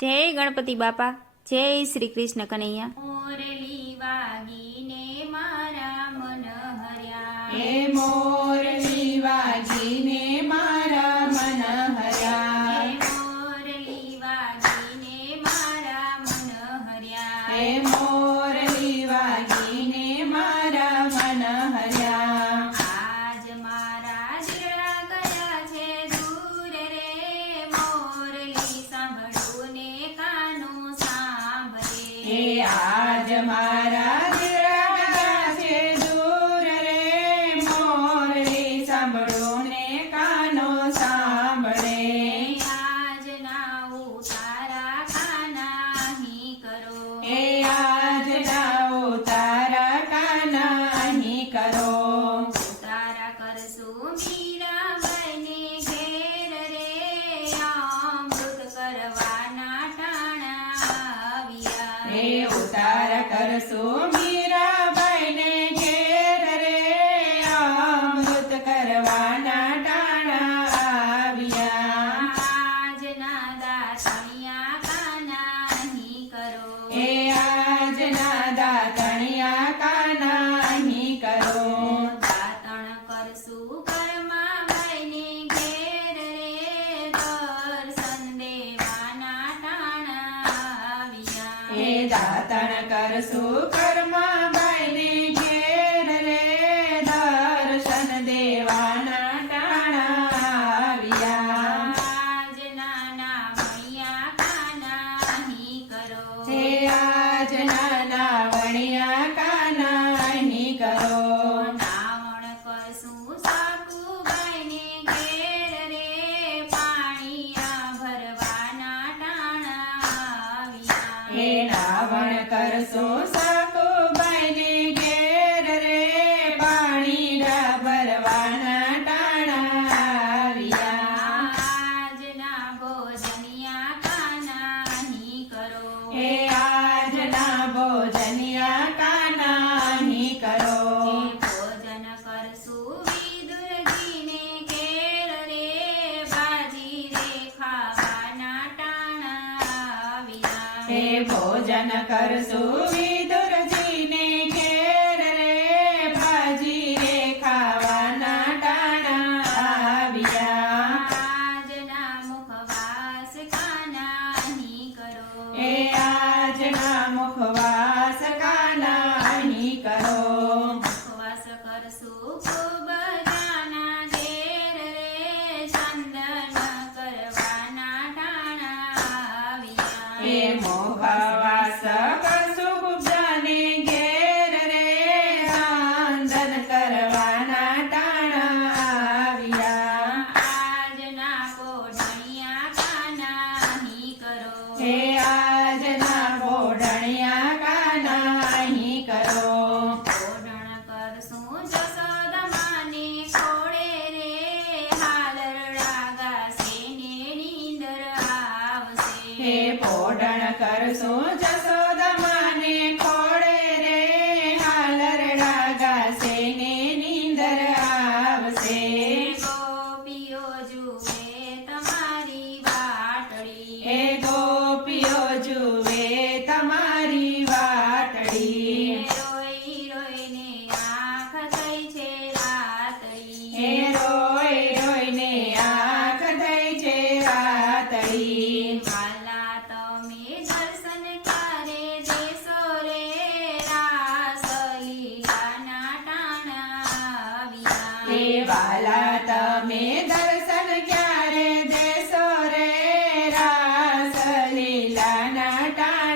જય ગણપતિ બાપા, જય શ્રી કૃષ્ણ કનૈયા. મોરલી વાગીને મારા મન હર્યા, હે મોરલી વાગીને મારા મન હર્યા, હે મોરલી વાગીને મારા મન હર્યા, હે મોરલી વાગીને મારા મન હર્યા. આજ મારા જીરા ગયા છે દૂર રે, મોરલી સાંભળું ને કાનો સાંભળે. હે આજ મારા દિલડા ગયા છે દૂર રે, મોરલી સાંભળો ને કાનો સાંભળે. આજના ઉતારા કાના અહીં કરો, હે આજના ઉતારા કાના અહીં કરો. ઉતારા કરશું મીરાબાઈને ઘેર રે, અમૃત કરવાના ટાણા આવ્યા. હે ઉતાર કરશો મીરાબાઈને ઘેર રે, અમૃત કરવાના ટાણા આવ્યા. આજના દાતણિયા કાના અહીં કરો, હે આજના દાતણિયા કાના અહીં કરો. દાતણ કરશું કરમાબાઈને ઘેર રે, દર્શન દેવાના ટાણા આવ્યા. હે દાતણ કરશો કર્માબાઈને ઘેર રે, દર્શન દેવાના ટાણા આવ્યા. આજના નામણિયા કાના અહીં કરો, હે આજના નાવણિયા કાના અહીં કરો. નાવણ કરશું સાકુબાઈને ઘેર રે, પાણીયા ભરવાના ટાણા આવ્યા. હે નાવણ કરશો સાકુબાઈને ઘેર રે, પાણીડા ભરવાના ટાણા આવ્યા. આજના ભોજનિયા કાના અહીં કરો, હે આજના ભોજનિયા કાના અહીં કરો. ભોજન કરશું વિદુરજીને ઘેર રે, બાજી રે ખાવાના ટાણા આવ્યા. હે ભોજન કરશો વિદુરજીને ઘેર રે, ભાજી રે ખાવાના ટાણા આવ્યા. આજના મુખવાસ કાના અહીં કરો, હે આજના મુખવાસ કાના અહીં કરો. મુખવાસ કરશું ખૂબ જાના ઘેર રે, ચંદન કરવાના ટાણા આવ્યા. હે મુખવાસ કરશો ગુબ્જાને ઘેર રે, સાંદન કરવાના ટાણા આવ્યા. આજના કોઢણિયા કાના અહીં કરો, હે આજના બોડણિયા કાના અહીં કરો. કોઢણ કરશું જશોદામાને ખોળે રે, હાલરડા ગાશે ને નીંદર આવશે. હે પોડણ કરશો જશોદમાને ખોળે રે, હાલરડા ગાશે ને નીંદર આવશે. ગોપીઓ જુએ તમારી વાટડી, હે ગોપીઓ જુએ તમારી વાટડી. રોઈ રોઈને આંખ થઈ છે રાતડી. હે રોય રોયને આંખ થઈ છે રાતડી. વાલા તમે દર્શન ક્યારે દેશો રે, રાસલીલાના ટાણા આવ્યા. હે વાલા તમે દર્શન ક્યારે દેશો રે, રાસ લીલાના ટાણા